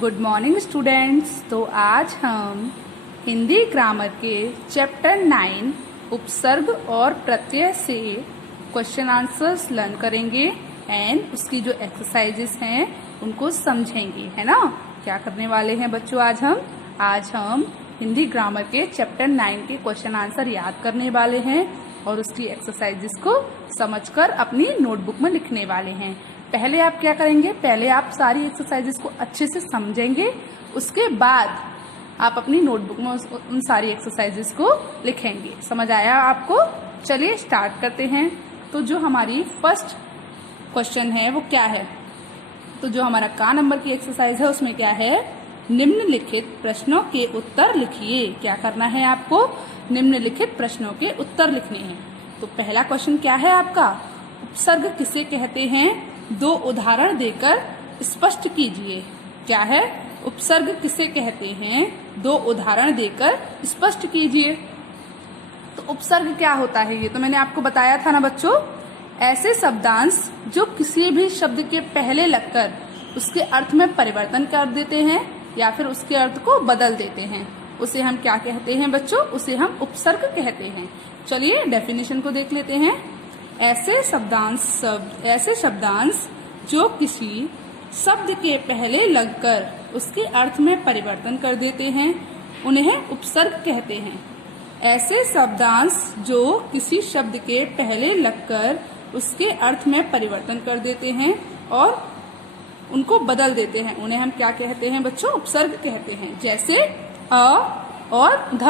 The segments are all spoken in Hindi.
Good morning students. तो आज हम हिंदी ग्रामर के चैप्टर 9 उपसर्ग और प्रत्यय से क्वेश्चन आंसर्स लर्न करेंगे एंड उसकी जो एक्सरसाइजेस हैं उनको समझेंगे, है ना। क्या करने वाले हैं बच्चों आज हम हिंदी ग्रामर के चैप्टर 9 के क्वेश्चन आंसर याद करने वाले हैं और उसकी एक्सरसाइजेस को समझकर अपनी नोटबुक में लिखने वाले हैं। पहले आप क्या करेंगे, पहले आप सारी एक्सरसाइजेस को अच्छे से समझेंगे, उसके बाद आप अपनी नोटबुक में उन सारी एक्सरसाइजेस को लिखेंगे। समझ आया आपको? चलिए स्टार्ट करते हैं। तो जो हमारी फर्स्ट क्वेश्चन है वो क्या है, तो जो हमारा का नंबर की एक्सरसाइज है उसमें क्या है, निम्नलिखित प्रश्नों के उत्तर लिखिए। क्या करना है आपको, निम्नलिखित प्रश्नों के उत्तर लिखने हैं। तो पहला क्वेश्चन क्या है आपका, उपसर्ग किसे कहते हैं, 2 उदाहरण देकर स्पष्ट कीजिए। क्या है, उपसर्ग किसे कहते हैं, 2 उदाहरण देकर स्पष्ट कीजिए। तो उपसर्ग क्या होता है, ये तो मैंने आपको बताया था ना बच्चों। ऐसे शब्दांश जो किसी भी शब्द के पहले लगकर उसके अर्थ में परिवर्तन कर देते हैं या फिर उसके अर्थ को बदल देते हैं, उसे हम क्या कहते हैं बच्चों, उसे हम उपसर्ग कहते हैं। चलिए डेफिनेशन को देख लेते हैं। ऐसे शब्दांश जो किसी शब्द के पहले लगकर उसके अर्थ में परिवर्तन कर देते हैं उन्हें उपसर्ग कहते हैं। ऐसे शब्दांश जो किसी शब्द के पहले लगकर उसके अर्थ में परिवर्तन कर देते हैं और उनको बदल देते हैं, उन्हें हम क्या कहते हैं बच्चों, उपसर्ग कहते हैं। जैसे अ और ध।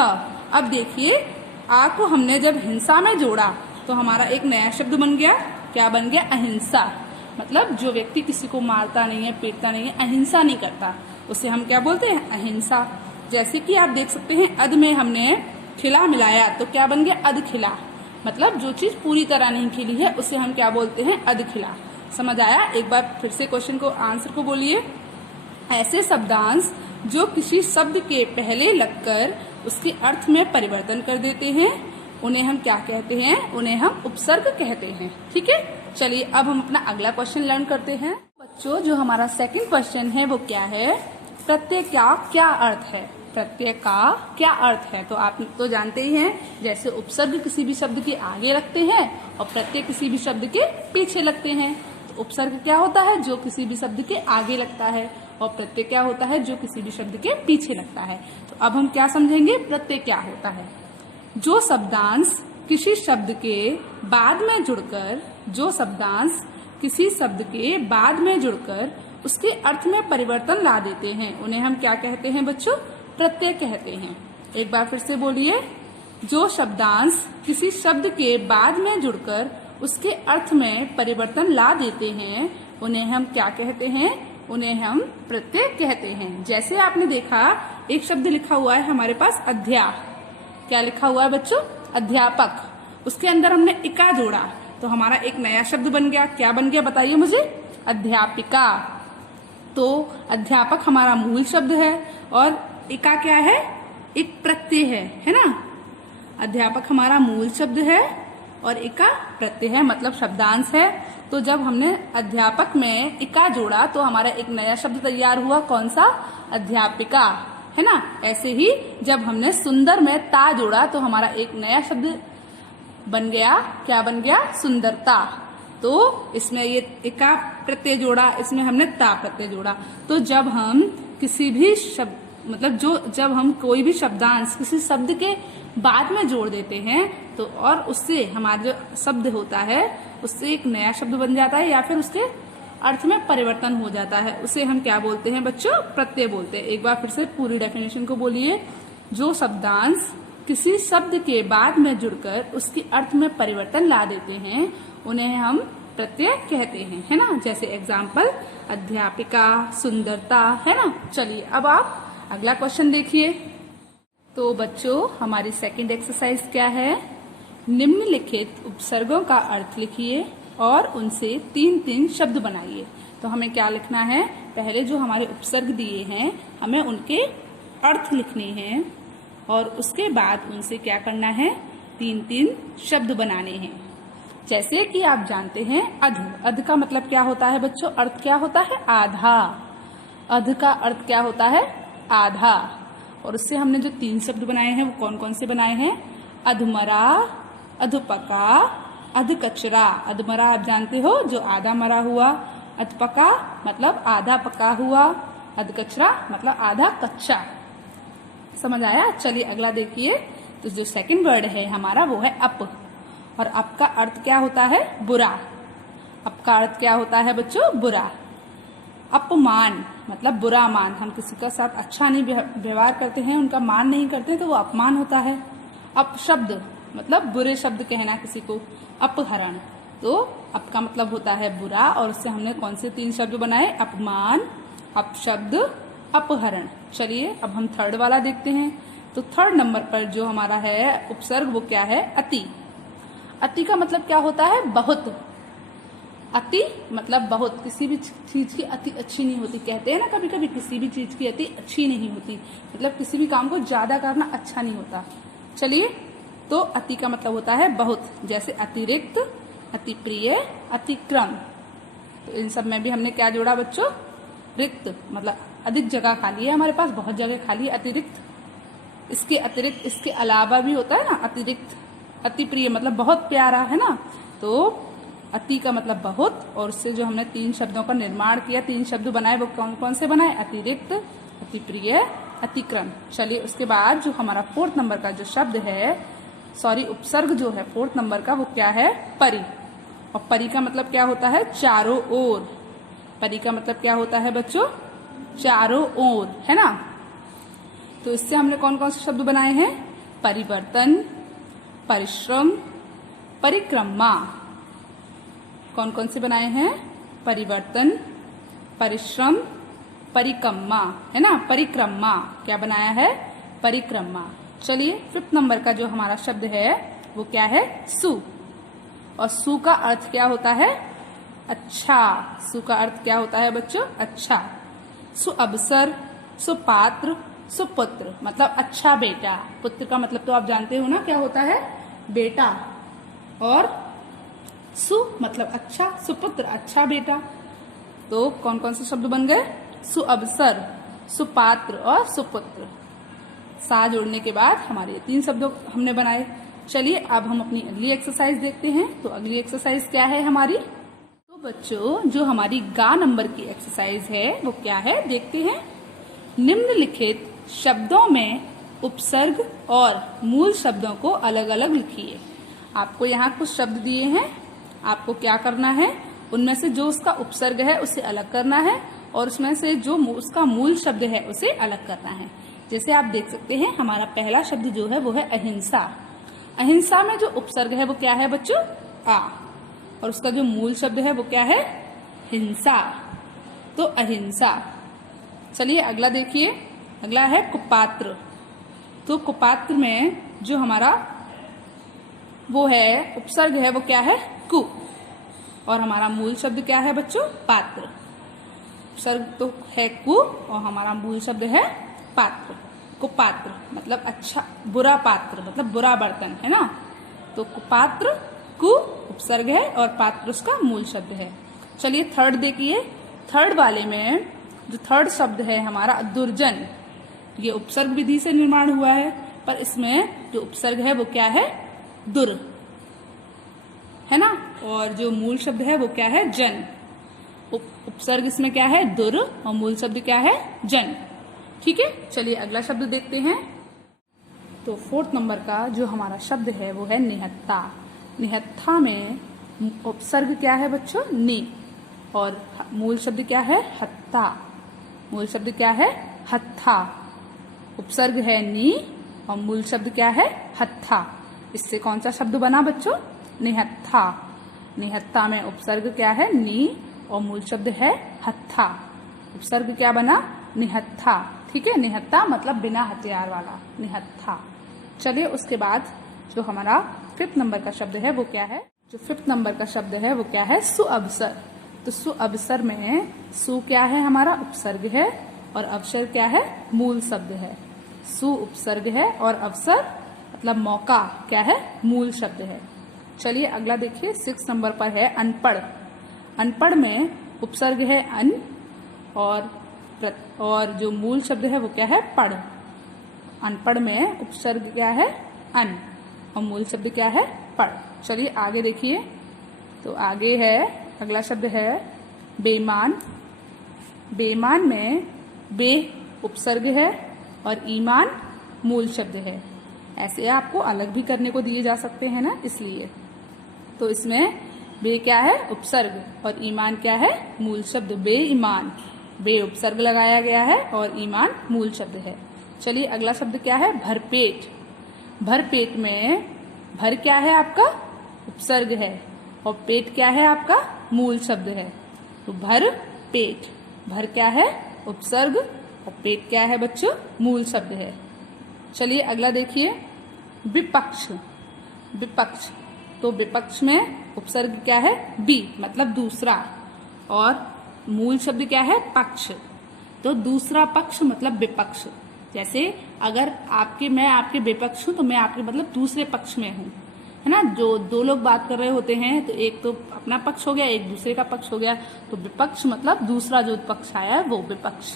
अब देखिए, आ को हमने जब हिंसा में जोड़ा तो हमारा एक नया शब्द बन गया। क्या बन गया, अहिंसा। मतलब जो व्यक्ति किसी को मारता नहीं है, पीटता नहीं है, अहिंसा नहीं करता, उसे हम क्या बोलते हैं, अहिंसा। जैसे कि आप देख सकते हैं, अध में हमने खिला मिलाया तो क्या बन गया, अधखिला। मतलब जो चीज पूरी तरह नहीं खिली है उसे हम क्या बोलते हैं, अधखिला। समझ आया? एक बार फिर से क्वेश्चन को आंसर को बोलिए। ऐसे शब्दांश जो किसी शब्द के पहले लगकर उसके अर्थ में परिवर्तन कर देते हैं उन्हें हम क्या कहते हैं, उन्हें हम उपसर्ग कहते हैं। ठीक है, चलिए अब हम अपना अगला क्वेश्चन लर्न करते हैं। बच्चों जो हमारा सेकंड क्वेश्चन है वो क्या है, प्रत्यय का क्या अर्थ है। प्रत्यय का क्या अर्थ है, तो आप तो जानते ही हैं, जैसे उपसर्ग किसी भी शब्द के आगे लगते हैं और प्रत्यय किसी भी शब्द के पीछे लगते हैं। तो उपसर्ग क्या होता है, जो किसी भी शब्द के आगे लगता है, और प्रत्यय क्या होता है, जो किसी भी शब्द के पीछे लगता है। तो अब हम क्या समझेंगे, प्रत्यय क्या होता है। जो शब्दांश किसी शब्द के बाद में जुड़कर, जो शब्दांश किसी शब्द के बाद में जुड़कर उसके अर्थ में परिवर्तन ला देते हैं उन्हें हम क्या कहते हैं बच्चों, प्रत्यय कहते हैं। एक बार फिर से बोलिए। जो शब्दांश किसी शब्द के बाद में जुड़कर उसके अर्थ में परिवर्तन ला देते हैं उन्हें हम क्या कहते हैं, उन्हें हम प्रत्यय कहते हैं। जैसे आपने देखा, एक शब्द लिखा हुआ है हमारे पास, अध्या। क्या लिखा हुआ है बच्चों, अध्यापक। उसके अंदर हमने इका जोड़ा तो हमारा एक नया शब्द बन गया। क्या बन गया बताइए मुझे, अध्यापिका। तो अध्यापक हमारा मूल शब्द है और इका क्या है, एक प्रत्यय है ना। अध्यापक हमारा मूल शब्द है और इका प्रत्यय है, मतलब शब्दांश है। तो जब हमने अध्यापक में इका जोड़ा तो हमारा एक नया शब्द तैयार हुआ, कौन सा, अध्यापिका, है ना। ऐसे ही जब हमने सुंदर में ता जोड़ा तो हमारा एक नया शब्द बन गया। क्या बन गया, सुंदरता। तो इसमें ये इका प्रत्यय जोड़ा, इसमें हमने ता प्रत्यय जोड़ा। तो जब हम किसी भी शब्द, मतलब जब हम कोई भी शब्दांश किसी शब्द के बाद में जोड़ देते हैं तो और उससे हमारा जो शब्द होता है उससे एक नया शब्द बन जाता है या फिर उसके अर्थ में परिवर्तन हो जाता है, उसे हम क्या बोलते हैं बच्चों, प्रत्यय बोलते हैं। एक बार फिर से पूरी डेफिनेशन को बोलिए। जो शब्दांश किसी शब्द के बाद में जुड़कर उसके अर्थ में परिवर्तन ला देते हैं उन्हें हम प्रत्यय कहते हैं, है ना। जैसे एग्जाम्पल, अध्यापिका, सुंदरता, है ना। चलिए अब आप अगला क्वेश्चन देखिए। तो बच्चों हमारी सेकंड एक्सरसाइज क्या है, निम्नलिखित उपसर्गों का अर्थ लिखिए और उनसे 3-3 शब्द बनाइए। तो हमें क्या लिखना है, पहले जो हमारे उपसर्ग दिए हैं हमें उनके अर्थ लिखने हैं और उसके बाद उनसे क्या करना है, 3-3 शब्द बनाने हैं। जैसे कि आप जानते हैं, अध का मतलब क्या होता है बच्चों, अर्थ क्या होता है, आधा। अध का अर्थ क्या होता है? आधा। और उससे हमने जो 3 शब्द बनाए हैं वो कौन कौन से बनाए हैं? अधमरा, अधपका, अधकचरा। अधमरा आप जानते हो, जो आधा मरा हुआ। अधपका मतलब आधा पका हुआ। अधकचरा मतलब आधा कच्चा। समझ आया? चलिए अगला देखिए। तो जो सेकंड वर्ड है हमारा वो है अप। और अप का अर्थ क्या होता है? बुरा। अप का अर्थ क्या होता है बच्चों? बुरा। अपमान मतलब बुरा मान। हम किसी का साथ अच्छा नहीं व्यवहार करते हैं, उनका मान नहीं करते तो वो अपमान होता है। अपशब्द मतलब बुरे शब्द कहना किसी को। अपहरण, तो अप का मतलब होता है बुरा। और उससे हमने कौन से 3 शब्द बनाए? अपमान, अपशब्द, अपहरण। चलिए अब हम थर्ड वाला देखते हैं। तो थर्ड नंबर पर जो हमारा है उपसर्ग वो क्या है? अति। अति का मतलब क्या होता है? बहुत। अति मतलब बहुत। किसी भी चीज की अति अच्छी नहीं होती। कहते हैं ना कभी कभी किसी भी चीज की अति अच्छी नहीं होती, मतलब किसी भी काम को ज्यादा करना अच्छा नहीं होता। चलिए, तो अति का मतलब होता है बहुत। जैसे अतिरिक्त, अति प्रिय, अतिक्रम। तो इन सब में भी हमने क्या जोड़ा बच्चों? रिक्त, मतलब अधिक जगह खाली है हमारे पास, बहुत जगह खाली है। अतिरिक्त, इसके अतिरिक्त, इसके अलावा भी होता है ना अतिरिक्त। अति प्रिय मतलब बहुत प्यारा, है ना। तो अति का मतलब बहुत। और उससे जो हमने 3 शब्दों का निर्माण किया, 3 शब्द बनाए, वो कौन कौन से बनाए? अतिरिक्त, अति प्रिय, अतिक्रम। चलिए उसके बाद जो हमारा 4th नंबर का जो शब्द है, सॉरी उपसर्ग जो है 4th नंबर का, वो क्या है? परि। और परि का मतलब क्या होता है? चारों ओर। परि का मतलब क्या होता है बच्चों? चारों ओर, है ना। तो इससे हमने कौन कौन से शब्द बनाए हैं? परिवर्तन, परिश्रम, परिक्रमा। कौन कौन से बनाए हैं? परिवर्तन, परिश्रम, परिक्रमा, है ना। परिक्रमा क्या बनाया है? परिक्रमा। चलिए 5th नंबर का जो हमारा शब्द है वो क्या है? सु। और सु का अर्थ क्या होता है? अच्छा। सु का अर्थ क्या होता है बच्चों? अच्छा। सुअवसर, सुपात्र, सुपुत्र मतलब अच्छा बेटा। पुत्र का मतलब तो आप जानते हो ना क्या होता है? बेटा। और सु मतलब अच्छा, सुपुत्र अच्छा बेटा। तो कौन कौन से शब्द बन गए? सुअवसर, सुपात्र और सुपुत्र। सा जोड़ने के बाद हमारे 3 शब्द हमने बनाए। चलिए अब हम अपनी अगली एक्सरसाइज देखते हैं। तो अगली एक्सरसाइज क्या है हमारी? तो बच्चों जो हमारी गा नंबर की एक्सरसाइज है वो क्या है देखते हैं। निम्नलिखित शब्दों में उपसर्ग और मूल शब्दों को अलग अलग लिखिए। आपको यहाँ कुछ शब्द दिए हैं, आपको क्या करना है? उनमें से जो उसका उपसर्ग है उसे अलग करना है और उसमें से जो उसका मूल शब्द है उसे अलग करना है। जैसे आप देख सकते हैं हमारा पहला शब्द जो है वो है अहिंसा। अहिंसा में जो उपसर्ग है वो क्या है बच्चों? आ। और उसका जो मूल शब्द है वो क्या है? हिंसा। तो अहिंसा। चलिए अगला देखिए। अगला है कुपात्र। तो कुपात्र में जो हमारा वो है उपसर्ग है वो क्या है? कु। और हमारा मूल शब्द क्या है बच्चों? पात्र। उपसर्ग तो है कु और हमारा मूल शब्द है पात्र। कुपात्र मतलब अच्छा, बुरा पात्र मतलब बुरा बर्तन, है ना। तो कुपात्र कु उपसर्ग है और पात्र उसका मूल शब्द है। चलिए थर्ड देखिए। थर्ड वाले में जो थर्ड शब्द है हमारा दुर्जन, ये उपसर्ग विधि से निर्माण हुआ है, पर इसमें जो उपसर्ग है वो क्या है? दुर, है ना। और जो मूल शब्द है वो क्या है? जन। उपसर्ग इसमें क्या है? दुर और मूल शब्द क्या है? जन। ठीक है, चलिए अगला शब्द देखते हैं। तो 4th नंबर का जो हमारा शब्द है वो है निहत्था। निहत्था में उपसर्ग क्या है बच्चों? नि। और मूल शब्द क्या है? हत्था। मूल शब्द क्या है? हत्था। उपसर्ग है नी और मूल शब्द क्या है? हत्था। इससे कौन सा शब्द बना बच्चों? निहत्था। निहत्था में उपसर्ग क्या है? नी और मूल शब्द है हत्था। उपसर्ग क्या बना? निहत्था। ठीक है, निहत्था मतलब बिना हथियार वाला, निहत्था। चलिए उसके बाद जो हमारा 5th नंबर का शब्द है वो क्या है? जो 5th नंबर का शब्द है वो क्या है? सुअवसर। तो सुअवसर में सु क्या है? हमारा उपसर्ग है और अवसर क्या है? मूल शब्द है। सु उपसर्ग है और अवसर मतलब मौका क्या है? मूल शब्द है। चलिए अगला देखिए। 6 नंबर पर है अनपढ़। अनपढ़ में उपसर्ग है अन और और जो मूल शब्द है वो क्या है, पढ़। अनपढ़ में उपसर्ग क्या है, अन, और मूल शब्द क्या है, पढ़। चलिए आगे देखिए, तो आगे है, अगला शब्द है बेईमान। बेईमान में बे उपसर्ग है और ईमान मूल शब्द है। ऐसे आपको अलग भी करने को दिए जा सकते हैं ना, इसलिए। तो इसमें बे क्या है, उपसर्ग, और ईमान क्या है, मूल शब्द। बेईमान, बे उपसर्ग लगाया गया है और ईमान मूल शब्द है। चलिए अगला शब्द क्या है, भरपेट। भरपेट में भर क्या है आपका, उपसर्ग है, और पेट क्या है आपका, मूल शब्द है। तो भर पेट, भर क्या है, उपसर्ग, और पेट क्या है बच्चों, मूल शब्द है। चलिए अगला देखिए, विपक्ष। विपक्ष, तो विपक्ष में उपसर्ग क्या है, बी, मतलब दूसरा, और मूल शब्द क्या है, पक्ष। तो दूसरा पक्ष मतलब विपक्ष। जैसे अगर मैं आपके विपक्ष हूं, तो मैं आपके मतलब दूसरे पक्ष में हूं, है ना। जो दो लोग बात कर रहे होते हैं, तो एक तो अपना पक्ष हो गया, एक दूसरे का पक्ष हो गया। तो विपक्ष मतलब दूसरा जो पक्ष आया है वो विपक्ष।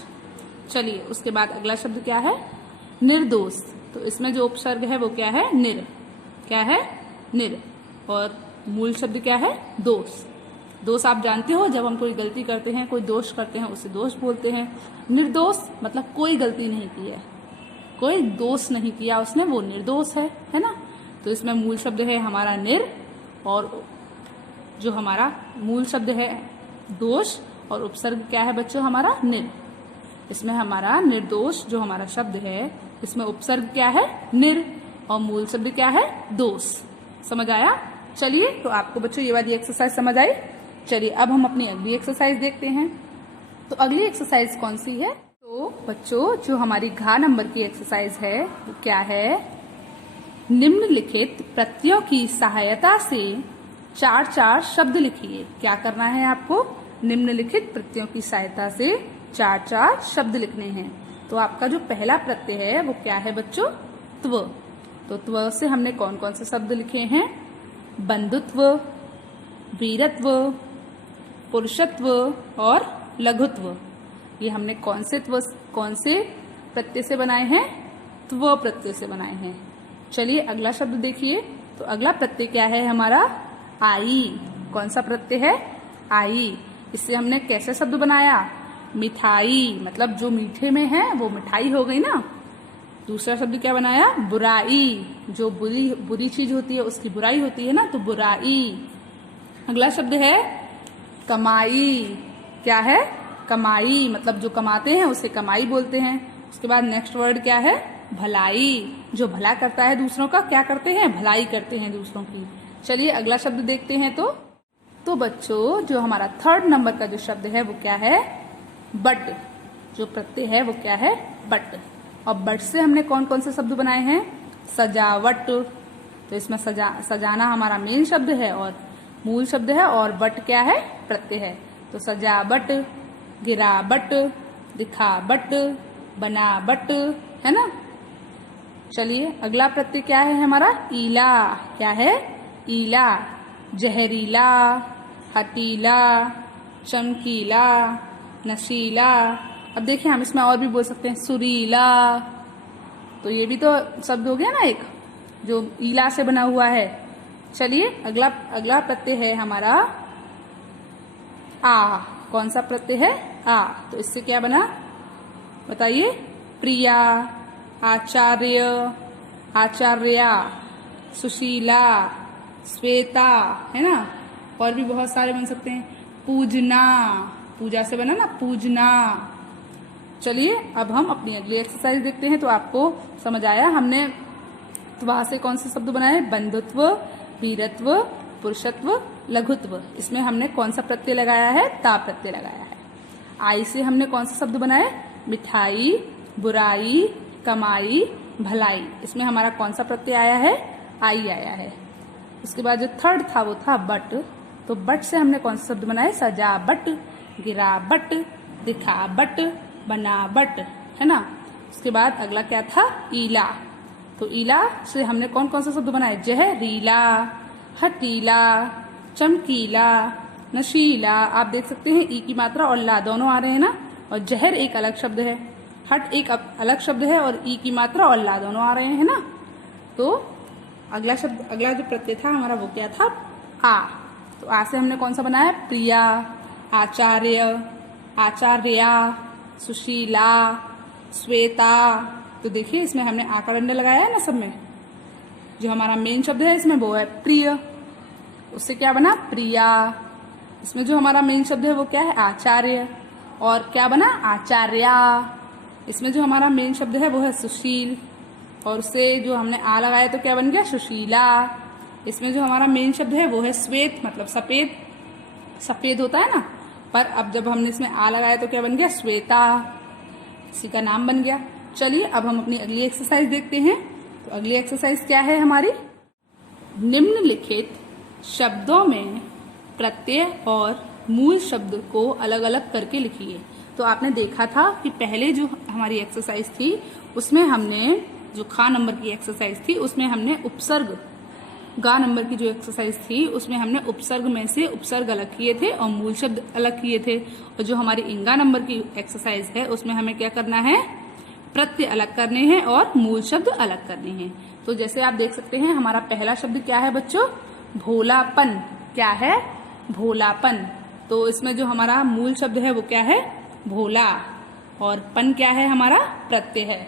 चलिए उसके बाद अगला शब्द क्या है, निर्दोष। तो इसमें जो उपसर्ग है वो क्या है, निर, क्या है, निर, और मूल शब्द क्या है, दोष। दोष आप जानते हो, जब हम कोई गलती करते हैं, कोई दोष करते हैं, उसे दोष बोलते हैं। निर्दोष मतलब कोई गलती नहीं की है, कोई दोष नहीं किया उसने, वो निर्दोष है ना। तो इसमें मूल शब्द है हमारा निर, और जो हमारा मूल शब्द है दोष, और उपसर्ग क्या है बच्चों हमारा, निर। इसमें हमारा निर्दोष जो हमारा शब्द है, इसमें उपसर्ग क्या है, निर, और मूल शब्द क्या है, दोष। समझ आया। चलिए, तो आपको बच्चों ये वाली एक्सरसाइज समझ आई। चलिए अब हम अपनी अगली एक्सरसाइज देखते हैं। तो अगली एक्सरसाइज कौन सी है, तो बच्चों जो हमारी घ नंबर की एक्सरसाइज है वो क्या है, निम्नलिखित प्रत्ययों की सहायता से 4-4 शब्द लिखिए। क्या करना है आपको, निम्नलिखित प्रत्ययों की सहायता से 4-4 शब्द लिखने हैं। तो आपका जो पहला प्रत्यय है वो क्या है बच्चों, त्व। तो त्व से हमने कौन कौन से शब्द लिखे हैं, बंधुत्व, वीरत्व, पुरुषत्व और लघुत्व। ये हमने कौन से प्रत्यय से बनाए हैं, त्व प्रत्यय से बनाए हैं। चलिए अगला शब्द देखिए, तो अगला प्रत्यय क्या है हमारा, आई। कौन सा प्रत्यय है, आई। इससे हमने कैसे शब्द बनाया, मिठाई, मतलब जो मीठे में है वो मिठाई हो गई ना। दूसरा शब्द क्या बनाया, बुराई, जो बुरी चीज होती है उसकी बुराई होती है ना, तो बुराई। अगला शब्द है कमाई। क्या है, कमाई, मतलब जो कमाते हैं उसे कमाई बोलते हैं। उसके बाद नेक्स्ट वर्ड क्या है, भलाई, जो भला करता है दूसरों का, क्या करते हैं, भलाई करते हैं दूसरों की। चलिए अगला शब्द देखते हैं। तो बच्चों जो हमारा 3rd नंबर का जो शब्द है वो क्या है, बट। जो प्रत्यय है वो क्या है, बट। और बट से हमने कौन कौन से शब्द बनाए हैं, सजावट। तो इसमें सजाना हमारा मेन शब्द है और मूल शब्द है, और बट क्या है, प्रत्यय है। तो सजावट, गिरावट, दिखावट, बनावट, है ना। चलिए अगला प्रत्यय क्या है हमारा, ईला। क्या है, ईला। जहरीला, हटीला, चमकीला, नशीला। अब देखिए हम इसमें और भी बोल सकते हैं, सुरीला। तो ये भी तो शब्द हो गया ना एक, जो ईला से बना हुआ है। चलिए अगला प्रत्यय है हमारा आ। कौन सा प्रत्यय है, आ। तो इससे क्या बना बताइए, प्रिया, आचार्य, आचार्या, सुशीला, श्वेता, है ना। और भी बहुत सारे बन सकते हैं, पूजना, पूजा से बना ना, पूजना। चलिए अब हम अपनी अगली एक्सरसाइज देखते हैं। तो आपको समझ आया, हमने तो वहां से कौन से शब्द बनाए, बंधुत्व, वीरत्व, पुरुषत्व, लघुत्व। इसमें हमने कौन सा प्रत्यय लगाया है, ता प्रत्यय लगाया है। आई से हमने कौन सा शब्द बनाए, मिठाई, बुराई, कमाई, भलाई। इसमें हमारा कौन सा प्रत्यय आया है, आई आया है। उसके बाद जो 3rd था वो था बट। तो बट से हमने कौन सा शब्द बनाए, सजावट, गिरावट, दिखावट, बनावट, है ना। उसके बाद अगला क्या था, ईला। तो ईला से हमने कौन कौन सा शब्द बनाए, जहरीला, हटीला, चमकीला, नशीला। आप देख सकते हैं ई की मात्रा और ला दोनों आ रहे हैं ना, और जहर एक अलग शब्द है, हट एक अलग शब्द है और ई की मात्रा और ला दोनों आ रहे हैं ना। तो अगला जो प्रत्यय था हमारा वो क्या था? आ। तो आ से हमने कौन सा बनाया? प्रिया, आचार्य, आचार्या, सुशीला, श्वेता। तो देखिए इसमें हमने आ का डंडा लगाया है ना सब में। जो हमारा मेन शब्द है इसमें वो है प्रिय, उससे क्या बना? प्रिया। इसमें जो हमारा मेन शब्द है वो क्या है? आचार्य, और क्या बना? आचार्या। इसमें जो हमारा मेन शब्द है वो है सुशील, और उससे जो हमने आ लगाया तो क्या बन गया? सुशीला। इसमें जो हमारा मेन शब्द है वो है श्वेत, मतलब सफेद, सफेद होता है ना, पर अब जब हमने इसमें आ लगाया तो क्या बन गया? श्वेता, इसी का नाम बन गया। चलिए अब हम अपनी अगली एक्सरसाइज देखते हैं। तो अगली एक्सरसाइज क्या है हमारी? निम्नलिखित शब्दों में प्रत्यय और मूल शब्द को अलग अलग करके लिखिए। तो आपने देखा था कि पहले जो हमारी एक्सरसाइज थी उसमें हमने, जो खा नंबर की एक्सरसाइज थी उसमें हमने उपसर्ग, गा नंबर की जो एक्सरसाइज थी उसमें हमने उपसर्ग में से उपसर्ग अलग किए थे और मूल शब्द अलग किए थे। और जो हमारी इंगा नंबर की एक्सरसाइज है उसमें हमें क्या करना है? प्रत्यय अलग करने हैं और मूल शब्द अलग करने हैं। तो जैसे आप देख सकते हैं हमारा पहला शब्द क्या है बच्चों? भोलापन। क्या है? भोलापन। तो इसमें जो हमारा मूल शब्द है वो क्या है? भोला, और पन क्या है? हमारा प्रत्यय है।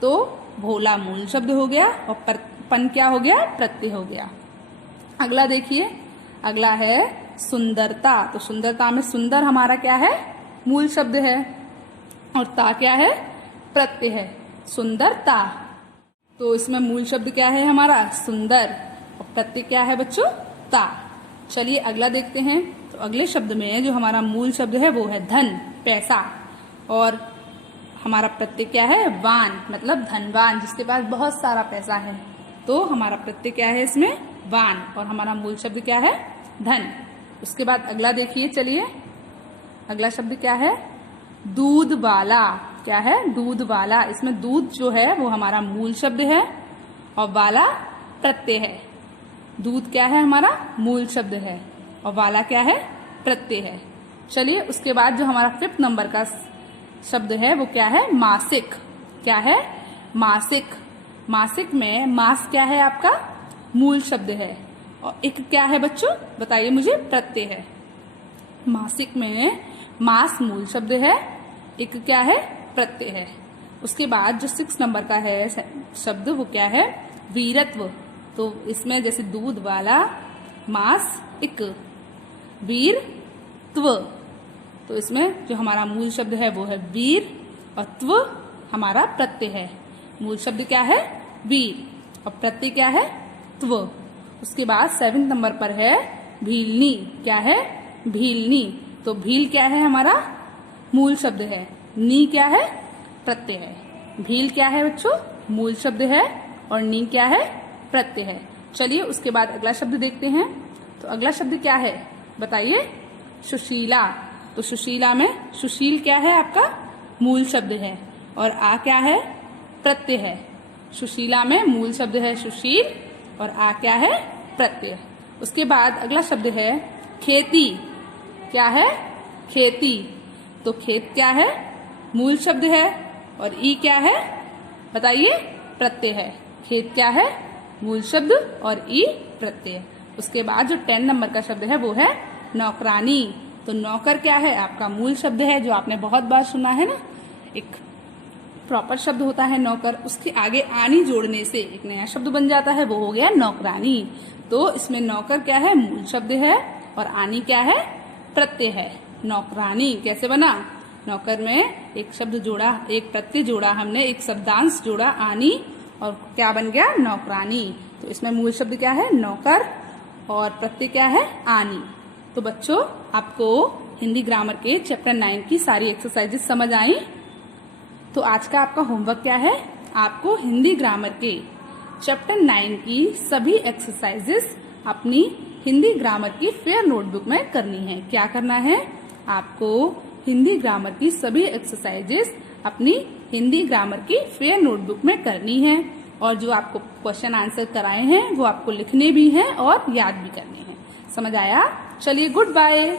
तो भोला मूल शब्द हो गया और पन क्या हो गया? प्रत्यय हो गया। अगला देखिए, अगला है सुंदरता। तो सुंदरता में सुंदर हमारा क्या है? मूल शब्द है, और ता क्या है? प्रत्यय है। सुंदरता। तो इसमें मूल शब्द क्या है हमारा? सुंदर, और प्रत्यय क्या है बच्चों? ता। चलिए अगला देखते हैं। तो अगले शब्द में जो हमारा मूल शब्द है वो है धन, पैसा, और हमारा प्रत्यय क्या है? वान, मतलब धनवान, जिसके पास बहुत सारा पैसा है। तो हमारा प्रत्यय क्या है इसमें? वान, और हमारा मूल शब्द क्या है? धन। उसके बाद अगला देखिए, चलिए अगला शब्द क्या है? दूध वाला। क्या है? दूध वाला। इसमें दूध जो है वो हमारा मूल शब्द है और वाला प्रत्यय है। दूध क्या है? हमारा मूल शब्द है, और वाला क्या है? प्रत्यय है। चलिए उसके बाद जो हमारा 5th नंबर का शब्द है वो क्या है? मासिक। क्या है? मासिक। मासिक में मास क्या है आपका? मूल शब्द है, और एक क्या है बच्चों? बताइए मुझे। प्रत्यय है। मासिक में मास मूल शब्द है, एक क्या है? प्रत्यय है। उसके बाद जो 6 नंबर का है शब्द वो क्या है? वीरत्व। तो इसमें जैसे दूध वाला, मास, एक, वीरत्व। तो इसमें जो हमारा मूल शब्द है वो है वीर, और त्व हमारा प्रत्यय है। मूल शब्द क्या है? वीर, और प्रत्यय क्या है? त्व। उसके बाद 7 नंबर पर है भीलनी। क्या है? भीलनी। तो भील क्या है? हमारा मूल शब्द है, नी क्या है? प्रत्यय है। भील क्या है बच्चों? मूल शब्द है, और नी क्या है? प्रत्यय है। चलिए उसके बाद अगला शब्द देखते हैं। तो अगला शब्द क्या है बताइए? सुशीला। तो सुशीला में सुशील क्या है आपका? मूल शब्द है, और आ क्या है? प्रत्यय है। सुशीला में मूल शब्द है सुशील, और आ क्या है? प्रत्यय। उसके बाद अगला शब्द है खेती। क्या है? खेती। तो खेत क्या है? मूल शब्द है, और ई क्या है? बताइए। प्रत्यय है। खेत क्या है? मूल शब्द, और ई प्रत्यय। उसके बाद जो 10 नंबर का शब्द है वो है नौकरानी। तो नौकर क्या है? आपका मूल शब्द है, जो आपने बहुत बार सुना है ना, एक प्रॉपर शब्द होता है नौकर, उसके आगे आनी जोड़ने से एक नया शब्द बन जाता है, वो हो गया नौकरानी। तो इसमें नौकर क्या है? मूल शब्द है, और आनी क्या है? प्रत्यय है। नौकरानी कैसे बना? नौकर में एक शब्द जोड़ा, एक प्रत्यय जोड़ा हमने, एक शब्दांश जोड़ा आनी, और क्या बन गया? नौकरानी। तो इसमें मूल शब्द क्या है? नौकर, और प्रत्यय क्या है? आनी। तो बच्चों आपको हिंदी ग्रामर के चैप्टर 9 की सारी एक्सरसाइजेस समझ आई? तो आज का आपका होमवर्क क्या है? आपको हिंदी ग्रामर के चैप्टर 9 की सभी एक्सरसाइजेस अपनी हिंदी ग्रामर की फेयर नोटबुक में करनी है। क्या करना है? आपको हिंदी ग्रामर की सभी एक्सरसाइजेस अपनी हिंदी ग्रामर की फेयर नोटबुक में करनी है, और जो आपको क्वेश्चन आंसर कराए हैं वो आपको लिखने भी हैं और याद भी करने हैं। समझ आया? चलिए गुड बाय।